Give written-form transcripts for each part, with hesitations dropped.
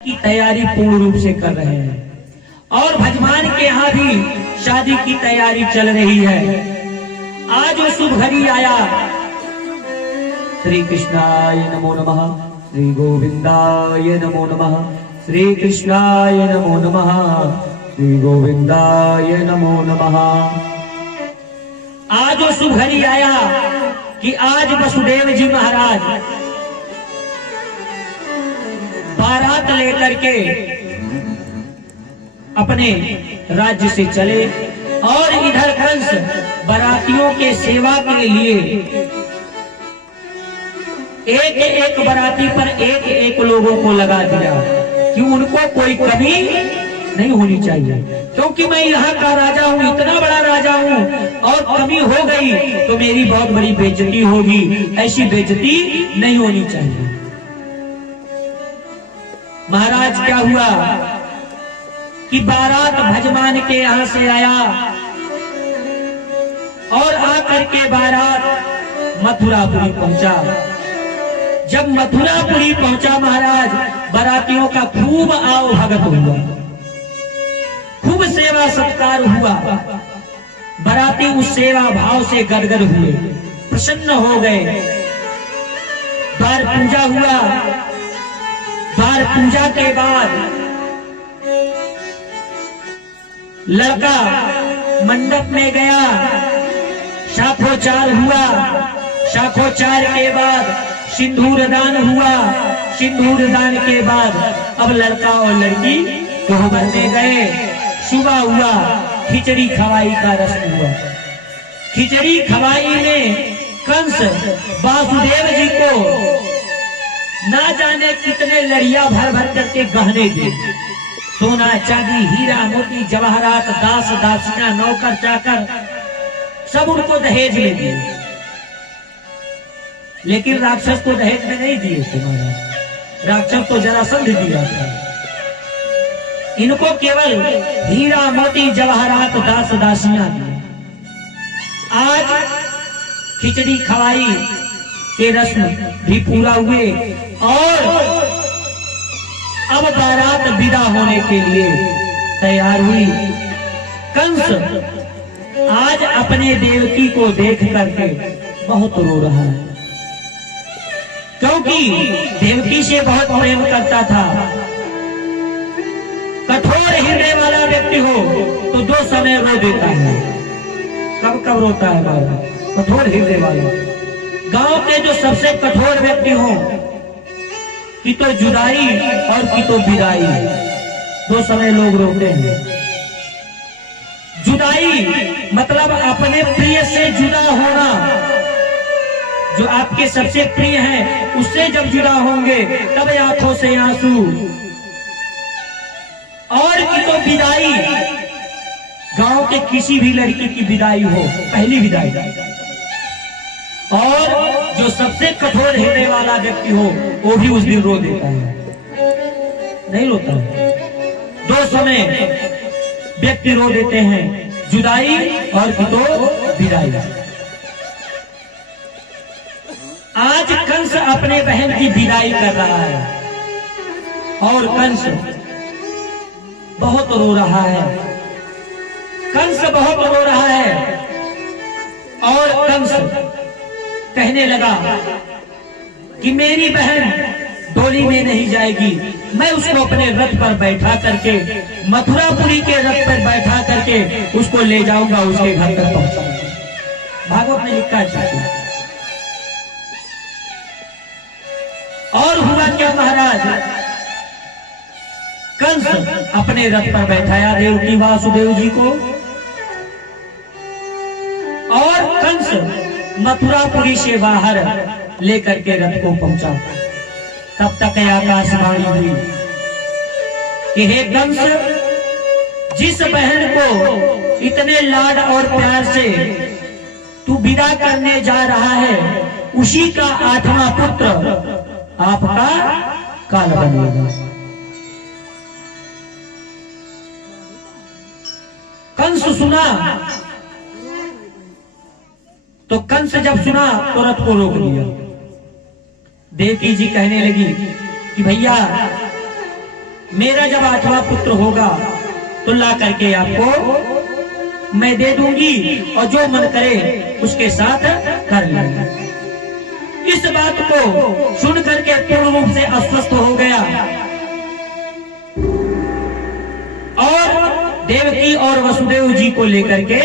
की तैयारी पूर्ण रूप से कर रहे हैं और भजमान के यहाँ भी शादी की तैयारी चल रही है। आज वो शुभ घड़ी आया। श्री कृष्णाय नमो नमः, श्री गोविंदाय नमो नमः, श्री कृष्णाय नमो नमः, श्री गोविंदाय नमो नमः। आज वो शुभ घड़ी आया कि आज वसुदेव जी महाराज बारात लेकर के अपने राज्य से चले और इधर कंस बारातियों के सेवा के लिए एक एक बाराती पर एक एक लोगों को लगा दिया कि उनको कोई कमी नहीं होनी चाहिए, क्योंकि मैं यहाँ का राजा हूँ, इतना बड़ा राजा हूँ, और कमी हो गई तो मेरी बहुत बड़ी बेइज्जती होगी। ऐसी बेइज्जती नहीं होनी चाहिए। महाराज क्या हुआ कि बारात भजमान के यहाँ से आया और आकर के बारात मथुरापुरी पहुंचा। जब मथुरापुरी पहुंचा महाराज, बारातियों का खूब आओ भगत हुआ, खूब सेवा सत्कार हुआ। बाराती उस सेवा भाव से गदगद हुए, प्रसन्न हो गए। बार पूजा हुआ। बार पूजा के बाद लड़का मंडप में गया, शाखोचार हुआ। शाखोचार के बाद सिंदूर दान हुआ। सिंदूर दान के बाद अब लड़का और लड़की कोहबर में गए। सुबह हुआ, खिचड़ी खवाई का रस्म हुआ। खिचड़ी खवाई में कंस वासुदेव जी को ना जाने कितने लड़िया भर भर करके गहने दिए, सोना चांदी हीरा मोती जवाहरात, दास दासियां नौकर चाकर सब उनको दहेज में दिए। लेकिन राक्षस को दहेज में नहीं दिए थे महाराज, राक्षस तो जरासंध दिया था। इनको केवल हीरा मोती जवाहरात दास दासियां दिए। आज खिचड़ी खवाई के रस्म भी पूरा हुए और अब बारात विदा होने के लिए तैयार हुई। कंस आज अपने देवकी को देख करके बहुत रो रहा है, क्योंकि देवकी से बहुत प्रेम करता था। कठोर हृदय वाला व्यक्ति हो तो दो समय रो देता है। कब कब रोता है बाबा? कठोर हृदय वाला। गांव के जो सबसे कठोर व्यक्ति हो, कि तो जुदाई और कि तो विदाई, दो समय लोग रोते हैं। जुदाई मतलब अपने प्रिय से जुदा होना, जो आपके सबसे प्रिय हैं उससे जब जुदा होंगे तब आंखों से आंसू। और कि तो विदाई, गांव के किसी भी लड़की की विदाई हो, पहली विदाई। और जो सबसे कठोर हृदय वाला व्यक्ति हो वो भी उस दिन रो देता है, नहीं रोता है। दो समय व्यक्ति रो देते हैं, जुदाई और तो विदाई। आज कंस अपने बहन की विदाई कर रहा है और कंस बहुत रो रहा है। कंस बहुत रो रहा है और कंस कहने लगा कि मेरी बहन डोली में नहीं जाएगी, मैं उसको अपने रथ पर बैठा करके, मथुरापुरी के रथ पर बैठा करके उसको ले जाऊंगा, उसके घर तक पहुंचाऊंगा। भागवत ने लिखा है। और हुआ क्या महाराज? कंस अपने रथ पर बैठाया देवकी वासुदेव जी को और कंस मथुरापुरी से बाहर लेकर के रथ को पहुंचा। तब तक आकाशवाणी हुई कि हे कंस, जिस बहन को इतने लाड और प्यार से तू विदा करने जा रहा है, उसी का 8वां पुत्र आपका काल बनेगा। कंस सुना तो कंस जब सुना तो रथ को रोक दिया। देवकी जी कहने लगी कि भैया मेरा जब 8वां पुत्र होगा तो ला करके आपको मैं दे दूंगी और जो मन करे उसके साथ कर लेंगे। इस बात को सुन करके पूर्ण रूप से अस्वस्थ हो गया और देवकी और वसुदेव जी को लेकर के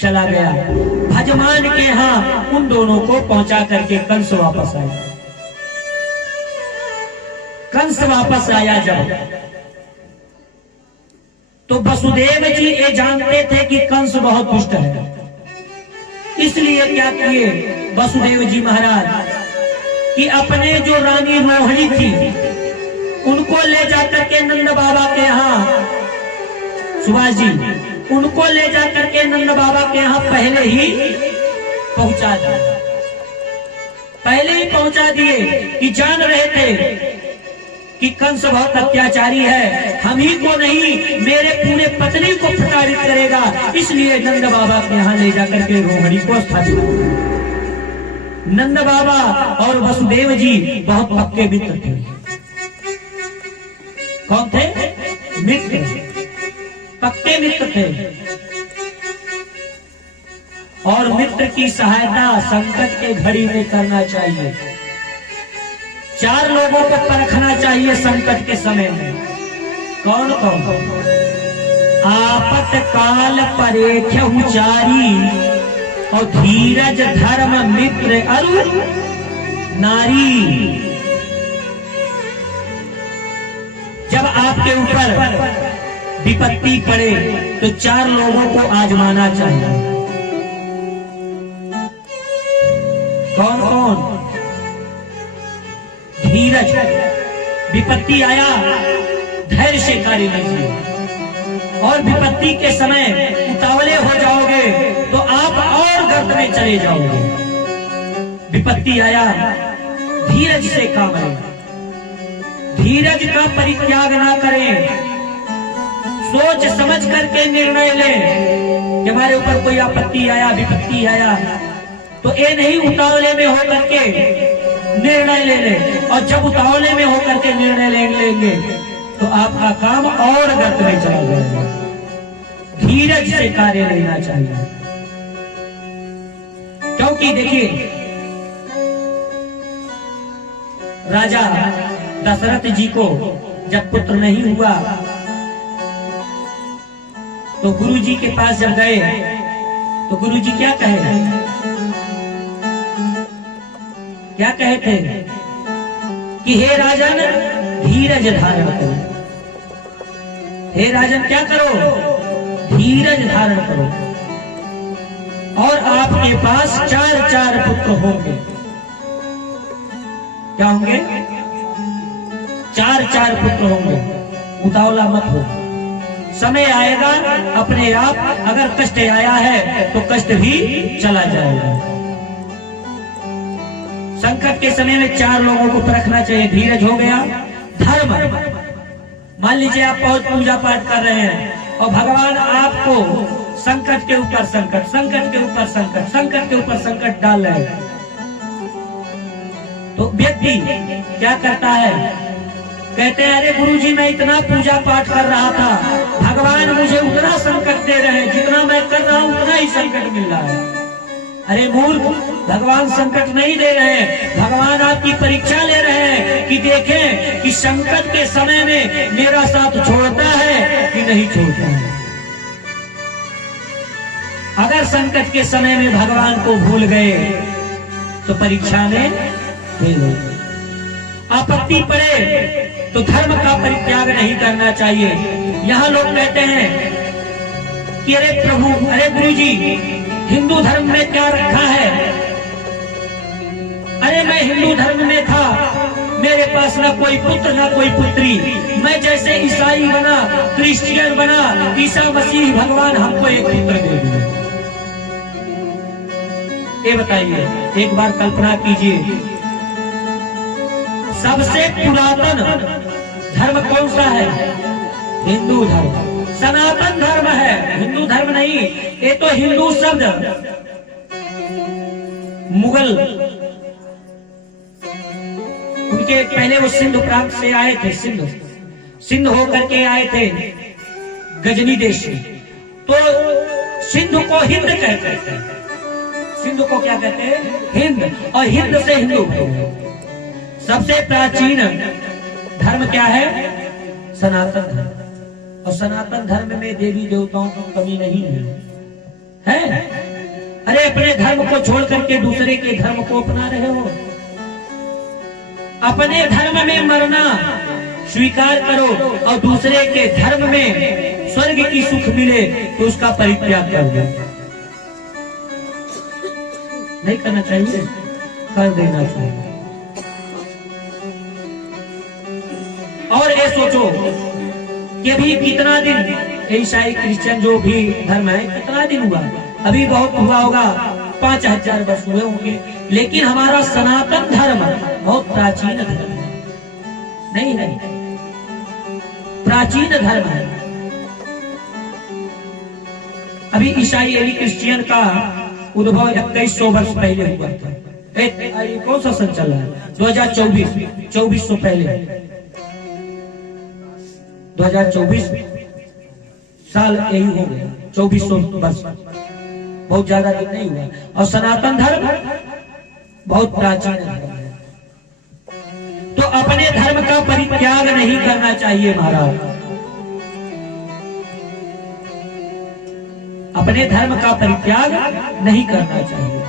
चला गया। भजमान के यहाँ उन दोनों को पहुंचा करके कंस वापस आया। कंस वापस आया जब, तो वसुदेव जी ये जानते थे कि कंस बहुत दुष्ट है, इसलिए क्या किए वसुदेव जी महाराज कि अपने जो रानी रोहिणी थी उनको ले जाकर के नंद बाबा के यहाँ, सुभाष जी उनको ले जाकर के नंद बाबा के यहाँ पहले ही पहुंचा दिया। पहले ही पहुंचा दिए कि जान रहे थे कि कंस बहुत अत्याचारी है, हम ही को नहीं मेरे पूरे पत्नी को प्रताड़ित करेगा, इसलिए नंद बाबा के यहाँ ले जाकर के रोहिणी को स्थापित किया। नंद बाबा और वसुदेव जी बहुत पक्के मित्र थे। कौन थे? मित्र, पक्के मित्र थे। और मित्र की सहायता संकट के घड़ी में करना चाहिए। 4 लोगों को परखना चाहिए संकट के समय में। कौन कौन? आपत काल परेख्यहु चारी और धीरज धर्म मित्र अरु नारी। जब आपके ऊपर विपत्ति पड़े तो 4 लोगों को आजमाना चाहिए। कौन कौन? धीरज, विपत्ति आया धैर्य से कार्य लीजिए, और विपत्ति के समय उतावले हो जाओगे तो आप और गर्त में चले जाओगे। विपत्ति आया धीरज से काम लें, धीरज का परित्याग ना करें, सोच समझ करके निर्णय लें। हमारे ऊपर कोई आपत्ति आया, विपत्ति आया तो ये नहीं उतावले में होकर के निर्णय ले ले, और जब उतावले में होकर के निर्णय लेंगे तो आपका काम और गर्त में चला जाएगा। धीरज से कार्य लेना चाहिए, क्योंकि देखिए राजा दशरथ जी को जब पुत्र नहीं हुआ तो गुरु जी के पास जब गए तो गुरु जी क्या कहे? क्या कहे थे कि हे राजन धीरज धारण करो। हे राजन क्या करो? धीरज धारण करो, और आपके पास 4 पुत्र होंगे। क्या होंगे? 4 पुत्र होंगे। उतावला मत हो, समय आएगा अपने आप। अगर कष्ट आया है तो कष्ट भी चला जाएगा। संकट के समय में 4 लोगों को परखना चाहिए। धीरज हो गया। धर्म, मान लीजिए आप बहुत पूजा पाठ कर रहे हैं और भगवान आपको संकट के ऊपर संकट, संकट के ऊपर संकट, संकट के ऊपर संकट डाल रहे हैं, तो व्यक्ति क्या करता है? कहते हैं अरे गुरुजी मैं इतना पूजा पाठ कर रहा था, भगवान मुझे उतना संकट दे रहे हैं, जितना मैं कर रहा हूं उतना ही संकट मिल रहा है। अरे मूर्ख, भगवान संकट नहीं दे रहे हैं, भगवान आपकी परीक्षा ले रहे हैं कि देखें कि संकट के समय में मेरा साथ छोड़ता है कि नहीं छोड़ता है। अगर संकट के समय में भगवान को भूल गए तो परीक्षा में फेल हो गए। आपत्ति पड़े तो धर्म का परित्याग नहीं करना चाहिए। यहाँ लोग कहते हैं कि अरे प्रभु, अरे गुरुजी हिंदू धर्म में क्या रखा है? अरे मैं हिंदू धर्म में था, मेरे पास ना कोई पुत्र ना कोई पुत्री, मैं जैसे ईसाई बना, क्रिश्चियन बना, ईसा मसीह भगवान हमको एक पुत्र दे दिया। ये बताइए, एक बार कल्पना कीजिए, सबसे पुरातन धर्म कौन सा है? हिंदू धर्म, सनातन धर्म है, हिंदू धर्म नहीं। ये तो हिंदू शब्द मुगल, उनके पहले वो सिंध प्रांत से आए थे, सिंध सिंध होकर के आए थे गजनी देश से, तो सिंधु को हिंद कहते हैं। सिंधु को क्या कहते हैं? हिंद। और हिंद से हिंदू। सबसे प्राचीन धर्म क्या है? सनातन धर्म। और सनातन धर्म में देवी देवताओं की कमी नहीं है। अरे अपने धर्म को छोड़ करके दूसरे के धर्म को अपना रहे हो। अपने धर्म में मरना स्वीकार करो और दूसरे के धर्म में स्वर्ग की सुख मिले तो उसका परित्याग कर दो। नहीं करना चाहिए, कर देना चाहिए। और ये सोचो कि अभी कितना दिन ईसाई क्रिश्चियन जो भी धर्म है कितना दिन हुआ? अभी बहुत हुआ होगा, 5000 वर्ष हुए होंगे। लेकिन हमारा सनातन धर्म बहुत प्राचीन धर्म है। नहीं है, प्राचीन धर्म है। अभी ईसाई यानी क्रिश्चियन का उद्भव 2100 वर्ष पहले हुआ था। कौन सा सन चल रहा है? 2024, 2400 पहले, 2024 साल यही हो गया। 2400 वर्ष, बहुत ज्यादा दिन नहीं हुआ। और सनातन धर्म बहुत प्राचीन धर्म है। तो अपने धर्म का परित्याग नहीं करना चाहिए महाराज। अपने धर्म का परित्याग नहीं करना चाहिए।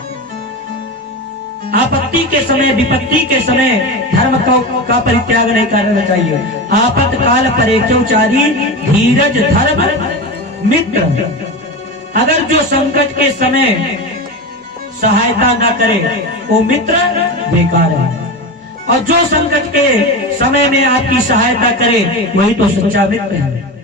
आपत्ति के समय, विपत्ति के समय धर्म का परित्याग नहीं करना चाहिए। आपत्काल परेचौचारी धीरज धर्म मित्र। अगर जो संकट के समय सहायता न करे वो मित्र बेकार है, और जो संकट के समय में आपकी सहायता करे वही तो सच्चा मित्र है।